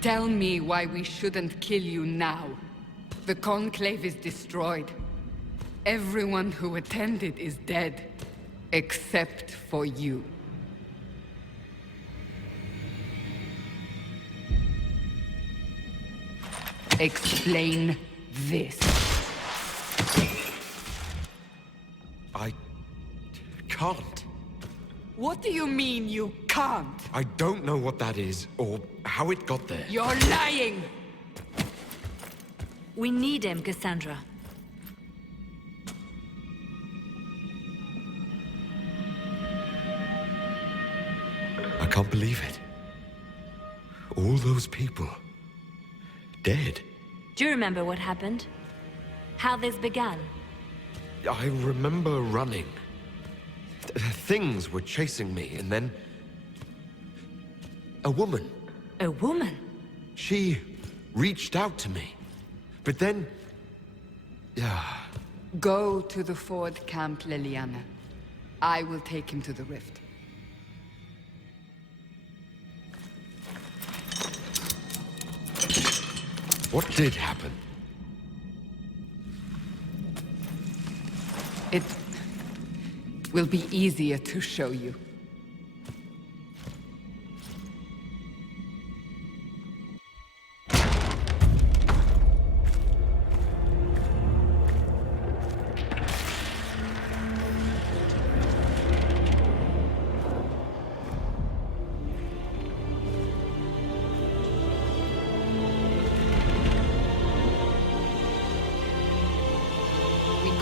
Tell me why we shouldn't kill you now. The Conclave is destroyed. Everyone who attended is dead. Except for you. Explain this. I can't. What do you mean you can't? I don't know what that is, or how it got there. You're lying! We need him, Cassandra. I can't believe it. All those people... dead. Do you remember what happened? How this began? I remember running. Things were chasing me, and then... a woman. A woman? She reached out to me. But then... yeah... Go to the Ford camp, Liliana. I will take him to the rift. What did happen? It will be easier to show you.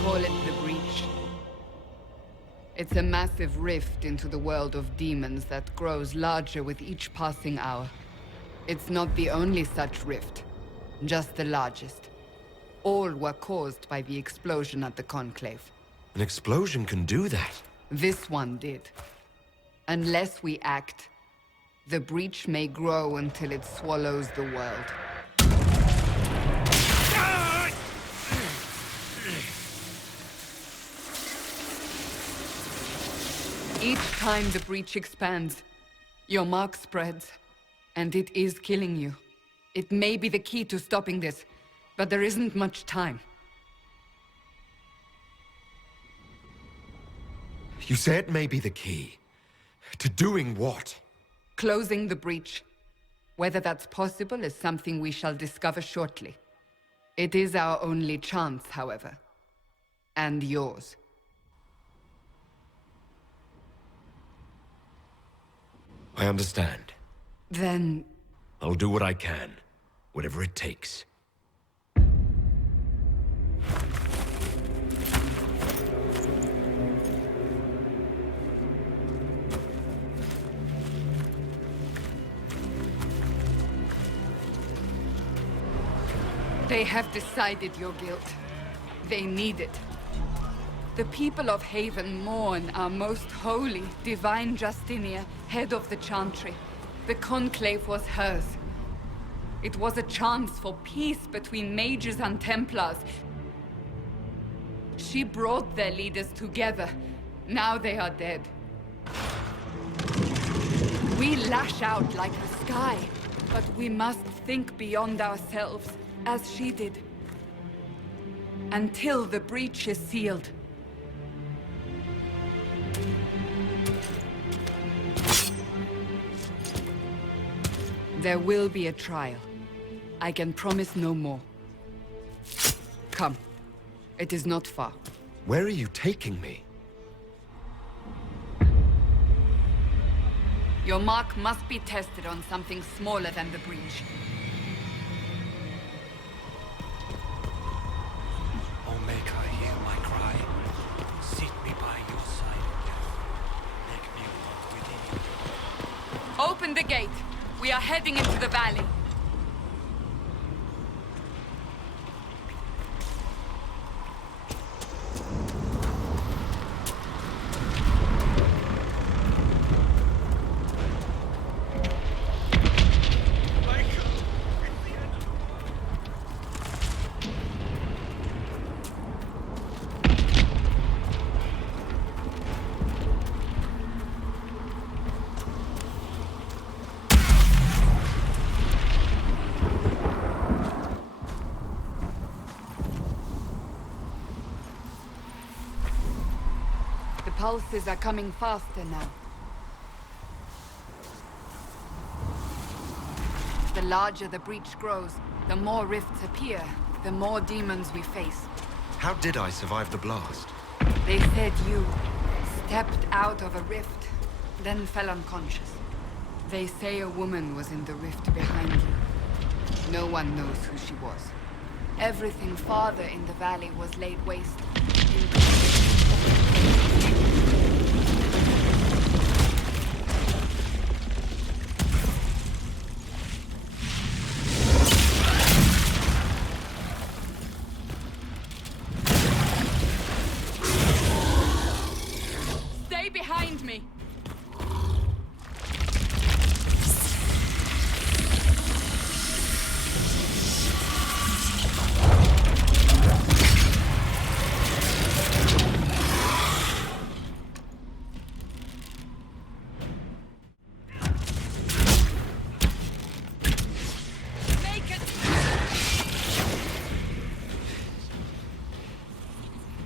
Call it the Breach. It's a massive rift into the world of demons that grows larger with each passing hour. It's not the only such rift, just the largest. All were caused by the explosion at the Conclave. An explosion can do that? This one did. Unless we act, the Breach may grow until it swallows the world. Each time the Breach expands, your mark spreads, and it is killing you. It may be the key to stopping this, but there isn't much time. You say it may be the key. To doing what? Closing the Breach. Whether that's possible is something we shall discover shortly. It is our only chance, however. And yours. I understand. Then... I'll do what I can. Whatever it takes. They have decided your guilt. They need it. The people of Haven mourn our most holy, divine Justinia, head of the Chantry. The Conclave was hers. It was a chance for peace between mages and Templars. She brought their leaders together. Now they are dead. We lash out like the sky, but we must think beyond ourselves, as she did. Until the Breach is sealed. There will be a trial. I can promise no more. Come. It is not far. Where are you taking me? Your mark must be tested on something smaller than the Breach. Oh, make her hear my cry. Seat me by your side. Make me walk within you. Open the gate. We are heading into the valley. pulses are coming faster now. The larger the breach grows, the more rifts appear, the more demons we face. How did I survive the blast? They said you stepped out of a rift, then fell unconscious. They say a woman was in the rift behind you. No one knows who she was. Everything farther in the valley was laid waste. Stay behind me!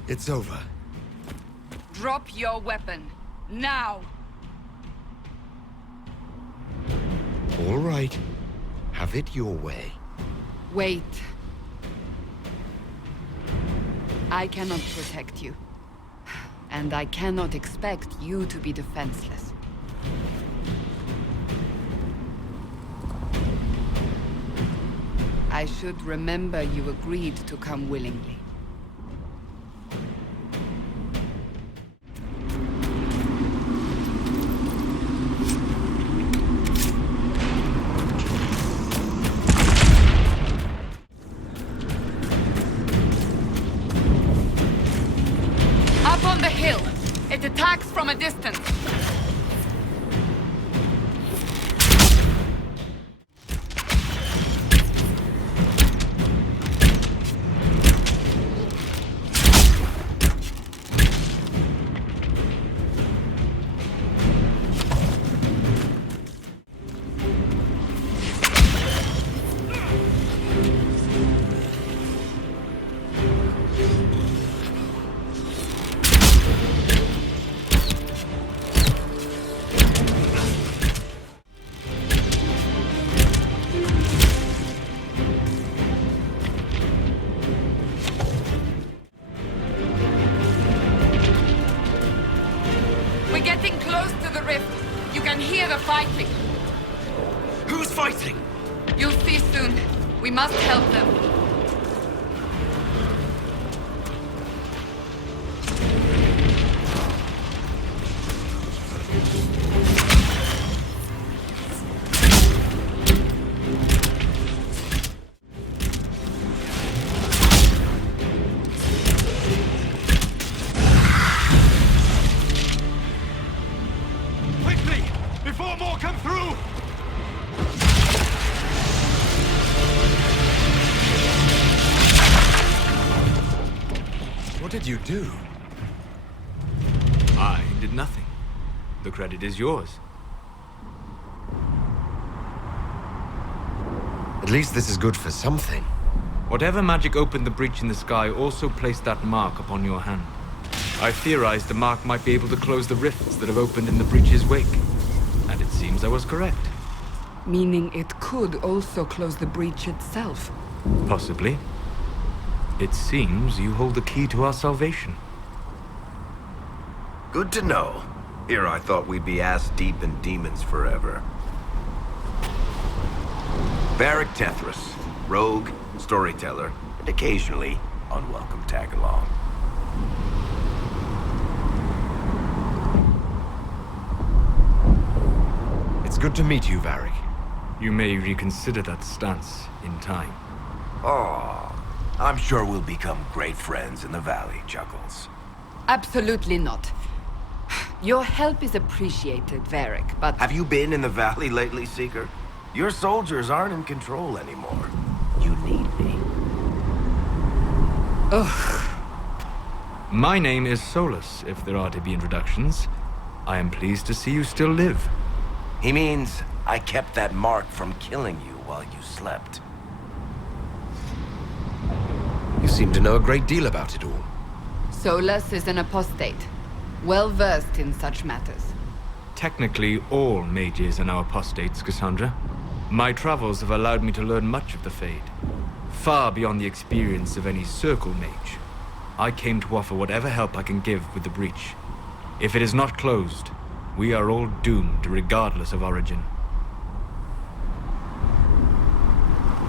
It's over. Drop your weapon. Now! All right. Have it your way. Wait. I cannot protect you. And I cannot expect you to be defenseless. I should remember you agreed to come willingly. Up on the hill! It attacks from a distance! We're getting close to the rift. You can hear the fighting. Who's fighting? You'll see soon. We must help them. Quickly! Before more come through! What did you do? I did nothing. The credit is yours. At least this is good for something. Whatever magic opened the breach in the sky also placed that mark upon your hand. I theorized the mark might be able to close the rifts that have opened in the breach's wake. And it seems I was correct. Meaning it could also close the breach itself. Possibly. It seems you hold the key to our salvation. Good to know. Here I thought we'd be ass-deep in demons forever. Varric Tethras, rogue, storyteller, and occasionally unwelcome tag-along. It's good to meet you, Varric. You may reconsider that stance in time. Oh, I'm sure we'll become great friends in the valley, Chuckles. Absolutely not. Your help is appreciated, Varric, but... Have you been in the valley lately, Seeker? Your soldiers aren't in control anymore. You need me. Ugh. My name is Solus, if there are to be introductions. I am pleased to see you still live. He means I kept that mark from killing you while you slept. You seem to know a great deal about it all. Solus is an apostate. Well versed in such matters. Technically, all mages are now apostates, Cassandra. My travels have allowed me to learn much of the Fade. Far beyond the experience of any circle mage. I came to offer whatever help I can give with the breach. If it is not closed, we are all doomed regardless of origin.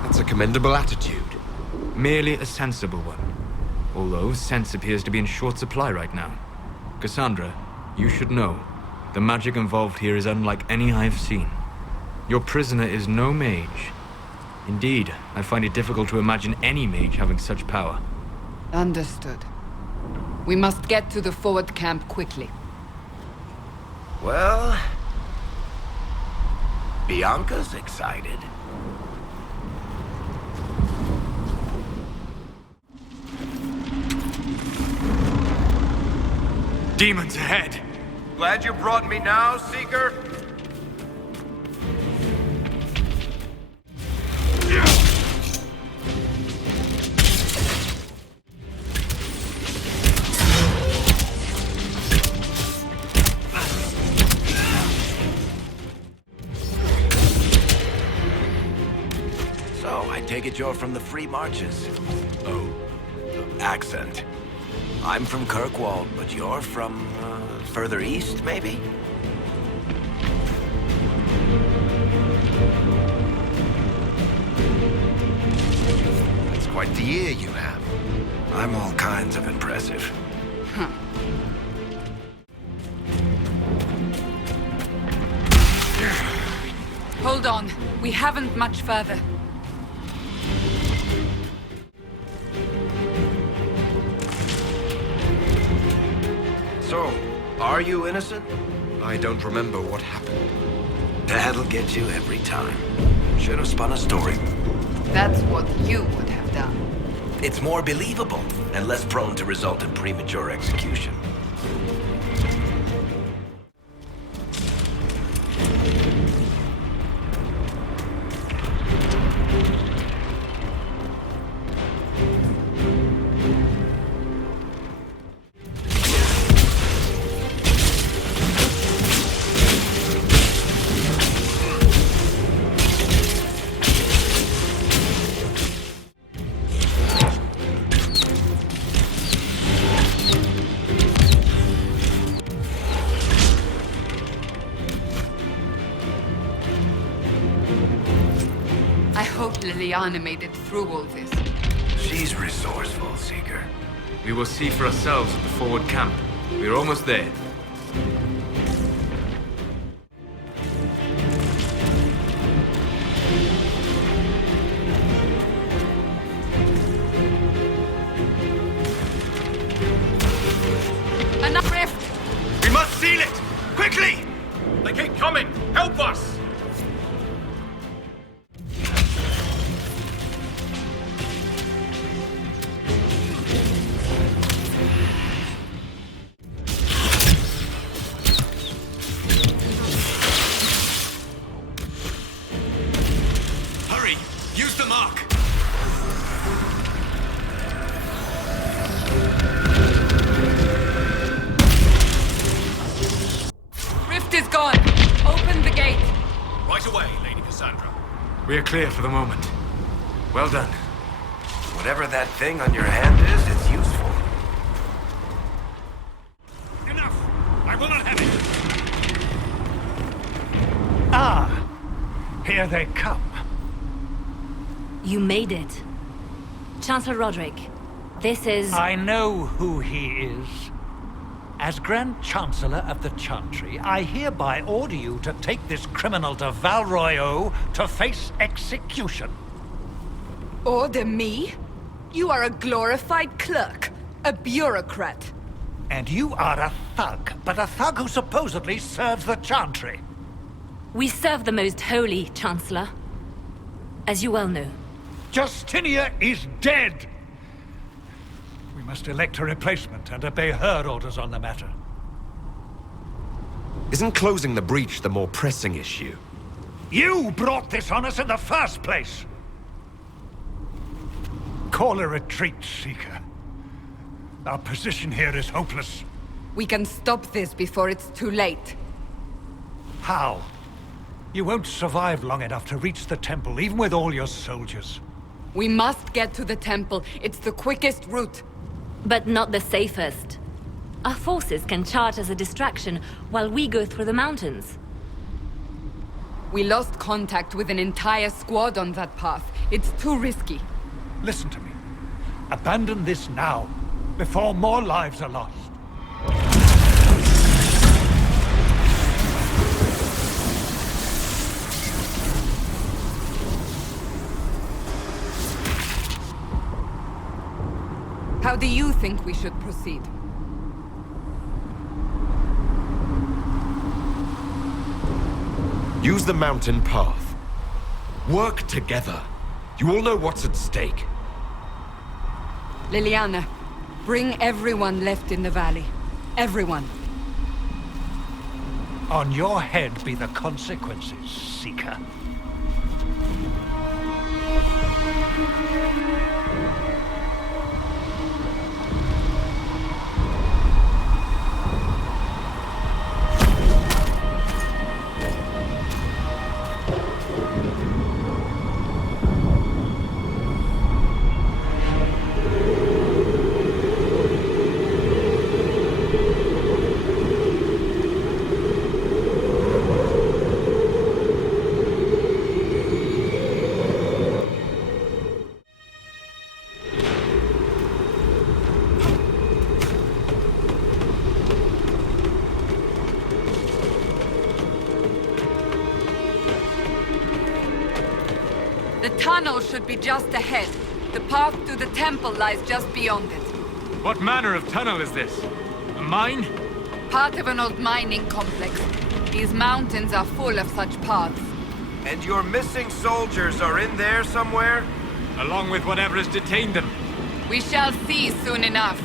That's a commendable attitude. Merely a sensible one. Although sense appears to be in short supply right now. Cassandra, you should know, the magic involved here is unlike any I've seen. Your prisoner is no mage. Indeed, I find it difficult to imagine any mage having such power. Understood. We must get to the forward camp quickly. Well, Bianca's excited. Demons ahead! Glad you brought me now, Seeker? So, I take it you're from the Free Marches. Oh, accent. I'm from Kirkwall, but you're from, further east, maybe? That's quite the ear you have. I'm all kinds of impressive. Hold on. We haven't much further. So, are you innocent? I don't remember what happened. That'll get you every time. Should have spun a story. That's what you would have done. It's more believable and less prone to result in premature execution. I hope Liliana made it through all this. She's resourceful, Seeker. We will see for ourselves at the forward camp. We're almost there. Enough rift! We must seal it! Quickly! They keep coming! Help us! Hurry! Use the mark! Rift is gone! Open the gate! Right away, Lady Cassandra. We are clear for the moment. Well done. Whatever that thing on your hand is, it's useful. Enough! I will not have it! Ah, here they come. You made it. Chancellor Roderick, this is... I know who he is. As Grand Chancellor of the Chantry, I hereby order you to take this criminal to Val Royeaux to face execution. Order me? You are a glorified clerk, a bureaucrat. And you are a thug, but a thug who supposedly serves the Chantry. We serve the most holy, Chancellor. As you well know. Justinia is dead! We must elect a replacement and obey her orders on the matter. Isn't closing the breach the more pressing issue? You brought this on us in the first place! Call a retreat, Seeker. Our position here is hopeless. We can stop this before it's too late. How? You won't survive long enough to reach the temple, even with all your soldiers. We must get to the temple. It's the quickest route. But not the safest. Our forces can charge as a distraction while we go through the mountains. We lost contact with an entire squad on that path. It's too risky. Listen to me. Abandon this now, before more lives are lost. How do you think we should proceed? Use the mountain path. Work together. You all know what's at stake. Liliana, bring everyone left in the valley. Everyone. On your head be the consequences, Seeker. The tunnel should be just ahead. The path to the temple lies just beyond it. What manner of tunnel is this? A mine? Part of an old mining complex. These mountains are full of such paths. And your missing soldiers are in there somewhere? Along with whatever has detained them. We shall see soon enough.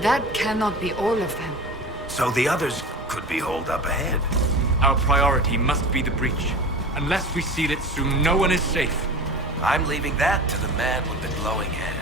That cannot be all of them. So the others could be holed up ahead. Our priority must be the breach. Unless we seal it soon, no one is safe. I'm leaving that to the man with the glowing hand.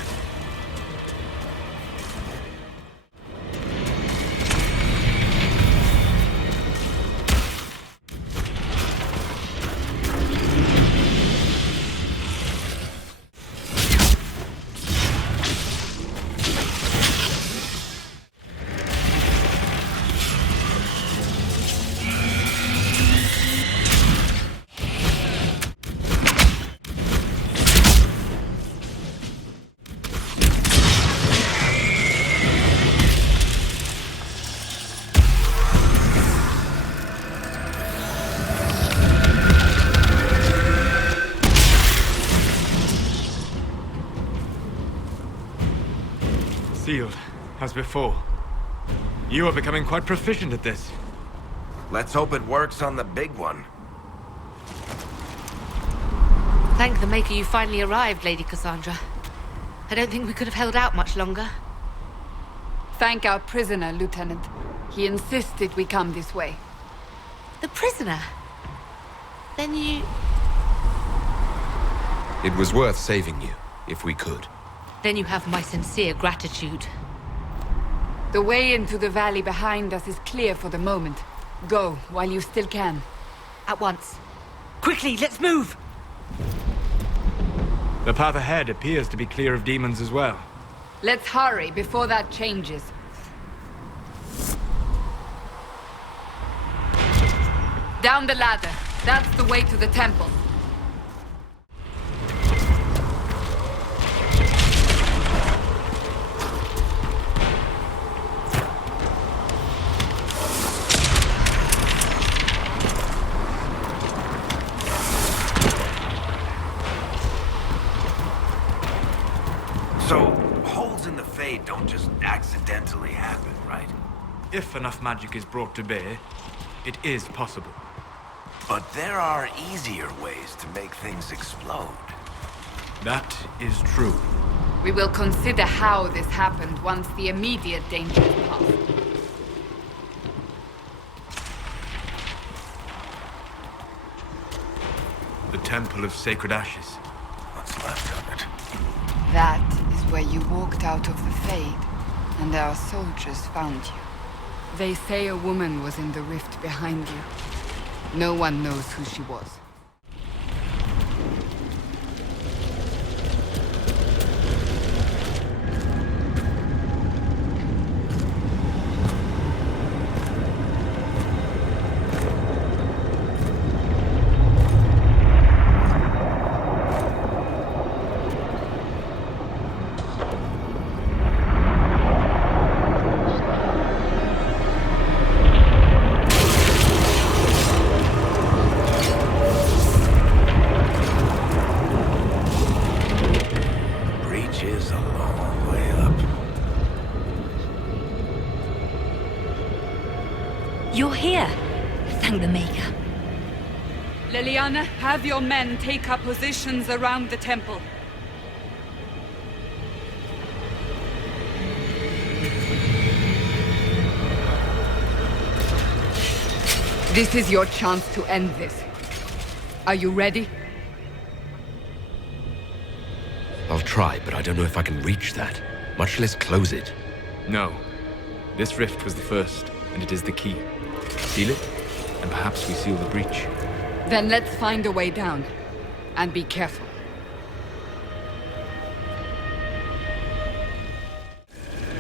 Sealed, as before. You are becoming quite proficient at this. Let's hope it works on the big one. Thank the Maker you finally arrived, Lady Cassandra. I don't think we could have held out much longer. Thank our prisoner, Lieutenant. He insisted we come this way. The prisoner? Then you... It was worth saving you, if we could. Then you have my sincere gratitude. The way into the valley behind us is clear for the moment. Go, while you still can. At once. Quickly, let's move! The path ahead appears to be clear of demons as well. Let's hurry before that changes. Down the ladder. That's the way to the temple. So, holes in the Fade don't just accidentally happen, right? If enough magic is brought to bear, it is possible. But there are easier ways to make things explode. That is true. We will consider how this happened once the immediate danger is past. The Temple of Sacred Ashes. What's left of it? That is where you walked out of the Fade, and our soldiers found you. They say a woman was in the rift behind you. No one knows who she was. You're here. Thank the Maker. Leliana, have your men take up positions around the temple. This is your chance to end this. Are you ready? I'll try, but I don't know if I can reach that, much less close it. No. This rift was the first, and it is the key. Seal it, and perhaps we seal the breach. Then let's find a way down. And be careful.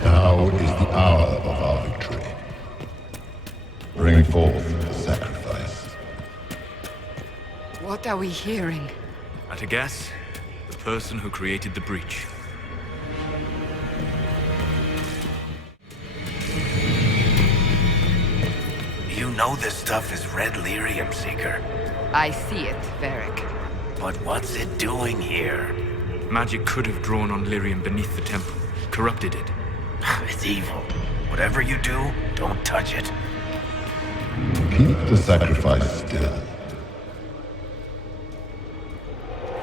Now is the hour of our victory. Bring forth the sacrifice. What are we hearing? At a guess, the person who created the breach. You know this stuff is red lyrium, Seeker. I see it, Varric. But what's it doing here? Magic could have drawn on lyrium beneath the temple, corrupted it. It's evil. Whatever you do, don't touch it. Keep the sacrifice still.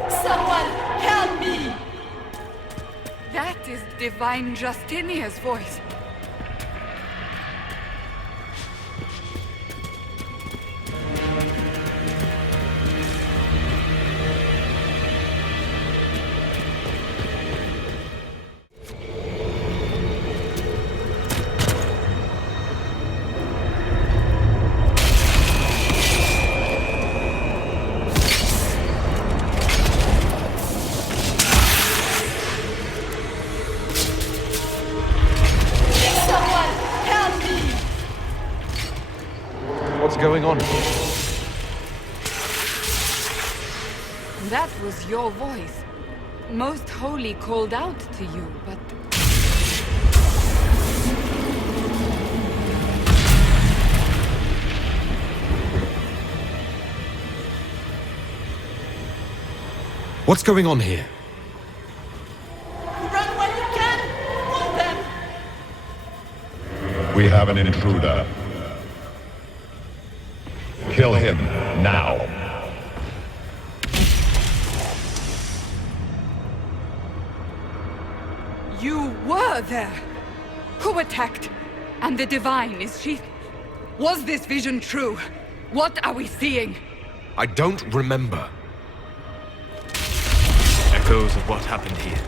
Someone help me! That is Divine Justinia's voice. What's going on? That was your voice. Most Holy called out to you, but... What's going on here? Run when you can! Hold them! We have an intruder. Kill him now. You were there! Who attacked? And the Divine, is she... Was this vision true? What are we seeing? I don't remember. Echoes of what happened here.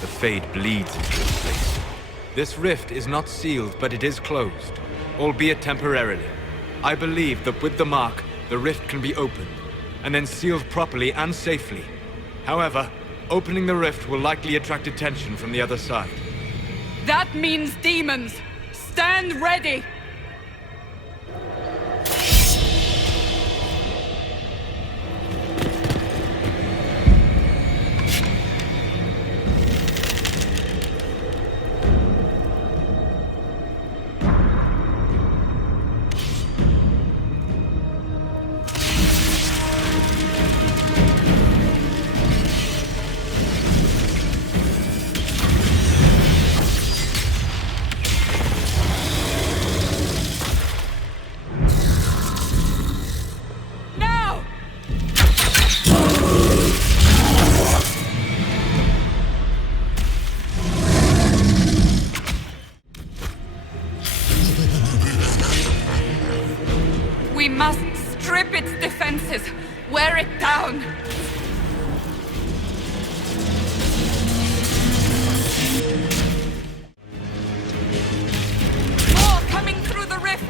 The Fade bleeds into this place. This rift is not sealed, but it is closed, albeit temporarily. I believe that with the mark, the rift can be opened, and then sealed properly and safely. However, opening the rift will likely attract attention from the other side. That means demons! Stand ready! We must strip its defenses, wear it down. More coming through the rift.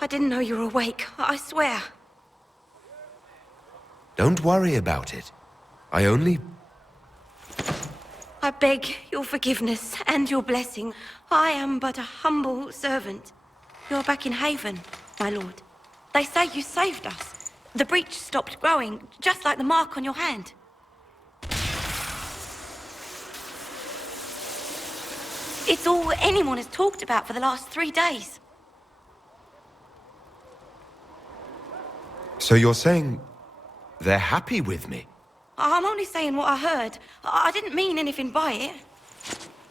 I didn't know you were awake, I swear. Don't worry about it. I only... I beg your forgiveness and your blessing. I am but a humble servant. You're back in Haven, my lord. They say you saved us. The breach stopped growing, just like the mark on your hand. It's all anyone has talked about for the last 3 days. So you're saying they're happy with me? I'm only saying what I heard. I didn't mean anything by it.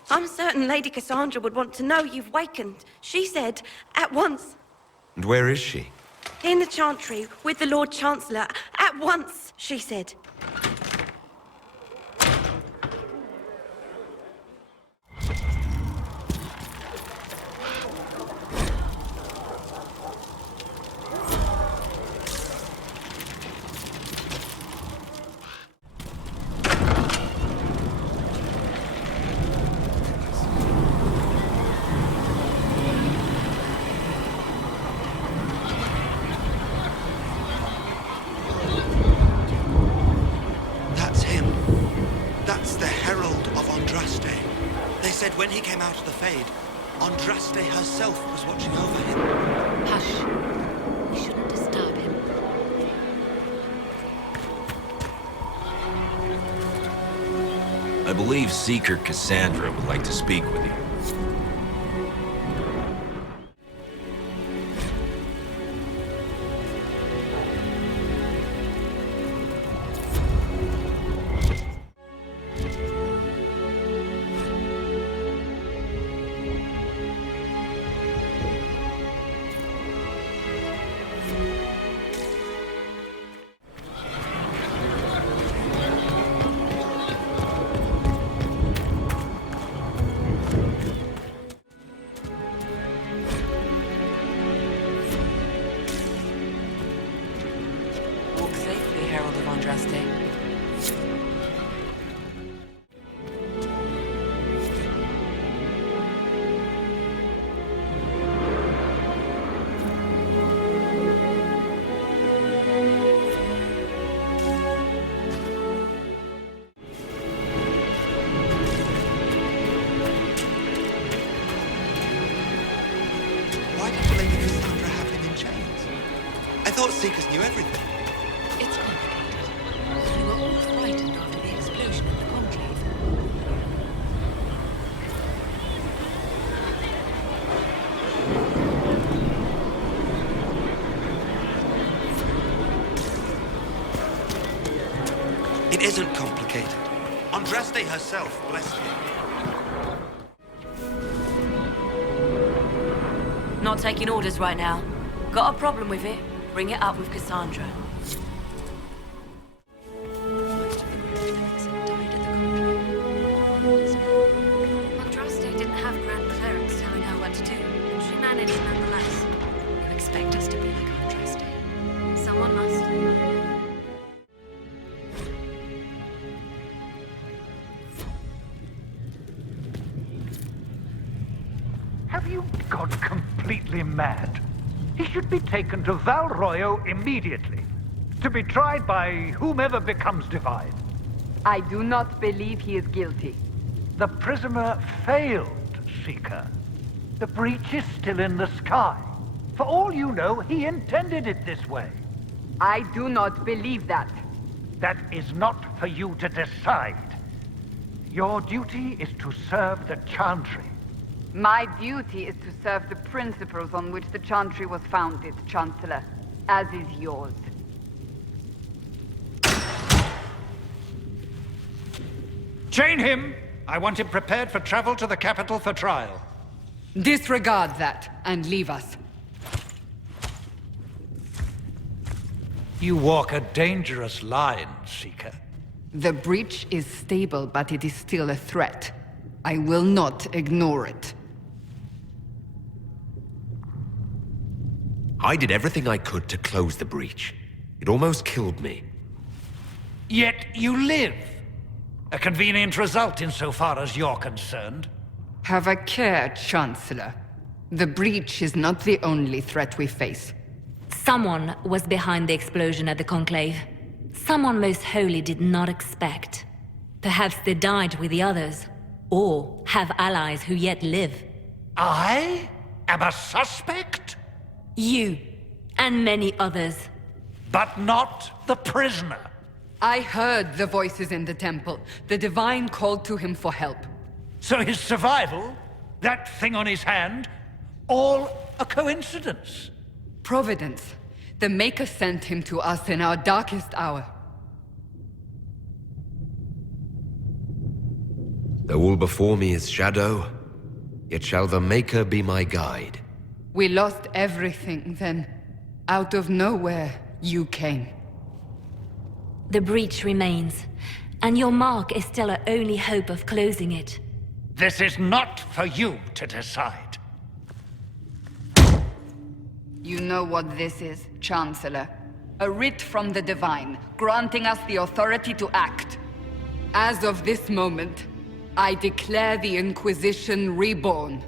I'm certain Lady Cassandra would want to know you've wakened. She said, at once. And where is she? In the Chantry, with the Lord Chancellor. At once, she said. When he came out of the Fade, Andraste herself was watching over him. Hush. We shouldn't disturb him. I believe Seeker Cassandra would like to speak with you. Why did Lady Cassandra have him in chains? I thought Seekers knew everything. It's complicated. We were all frightened after the explosion at the conclave. It isn't complicated. Andraste herself blessed him. Not taking orders right now. Got a problem with it? Bring it up with Cassandra. Andraste didn't have Grand Clerics telling her what to do, and she managed nonetheless. You expect us to be like Andraste. Someone must. Have you gone completely mad? He should be taken to Val Royo immediately, to be tried by whomever becomes divine. I do not believe he is guilty. The prisoner failed, Seeker. The breach is still in the sky. For all you know, he intended it this way. I do not believe that. That is not for you to decide. Your duty is to serve the Chantry. My duty is to serve the principles on which the Chantry was founded, Chancellor, as is yours. Chain him! I want him prepared for travel to the capital for trial. Disregard that, and leave us. You walk a dangerous line, Seeker. The breach is stable, but it is still a threat. I will not ignore it. I did everything I could to close the breach. It almost killed me. Yet you live. A convenient result insofar as you're concerned. Have a care, Chancellor. The breach is not the only threat we face. Someone was behind the explosion at the Conclave. Someone most holy did not expect. Perhaps they died with the others, or have allies who yet live. I am a suspect? You, and many others. But not the prisoner. I heard the voices in the temple. The Divine called to him for help. So his survival, that thing on his hand, all a coincidence? Providence. The Maker sent him to us in our darkest hour. Though all before me is shadow, yet shall the Maker be my guide. We lost everything, then, out of nowhere, you came. The breach remains, and your mark is still our only hope of closing it. This is not for you to decide. You know what this is, Chancellor. A writ from the Divine, granting us the authority to act. As of this moment, I declare the Inquisition reborn.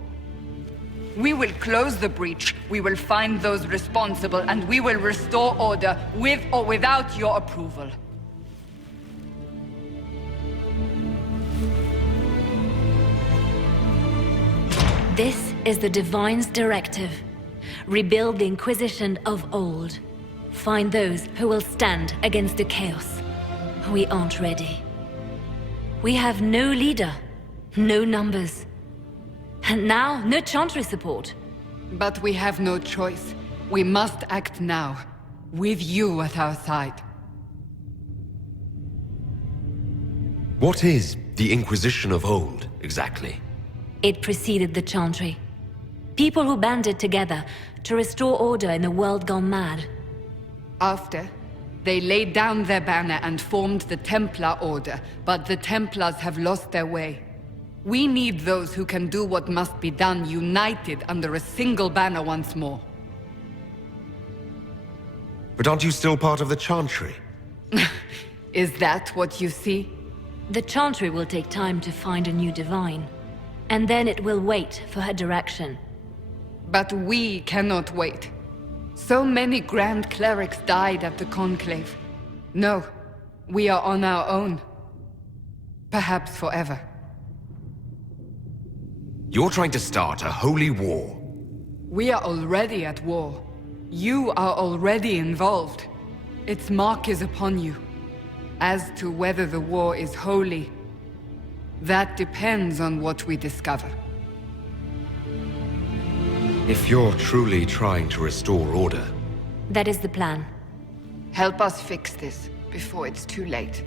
We will close the breach, we will find those responsible, and we will restore order, with or without your approval. This is the Divine's directive. Rebuild the Inquisition of old. Find those who will stand against the chaos. We aren't ready. We have no leader, no numbers. And now, no Chantry support. But we have no choice. We must act now, with you at our side. What is the Inquisition of old, exactly? It preceded the Chantry. People who banded together to restore order in a world gone mad. After, they laid down their banner and formed the Templar Order, but the Templars have lost their way. We need those who can do what must be done, united under a single banner once more. But aren't you still part of the Chantry? Is that what you see? The Chantry will take time to find a new Divine. And then it will wait for her direction. But we cannot wait. So many Grand Clerics died at the Conclave. No, we are on our own. Perhaps forever. You're trying to start a holy war. We are already at war. You are already involved. Its mark is upon you. As to whether the war is holy, that depends on what we discover. If you're truly trying to restore order... That is the plan. Help us fix this before it's too late.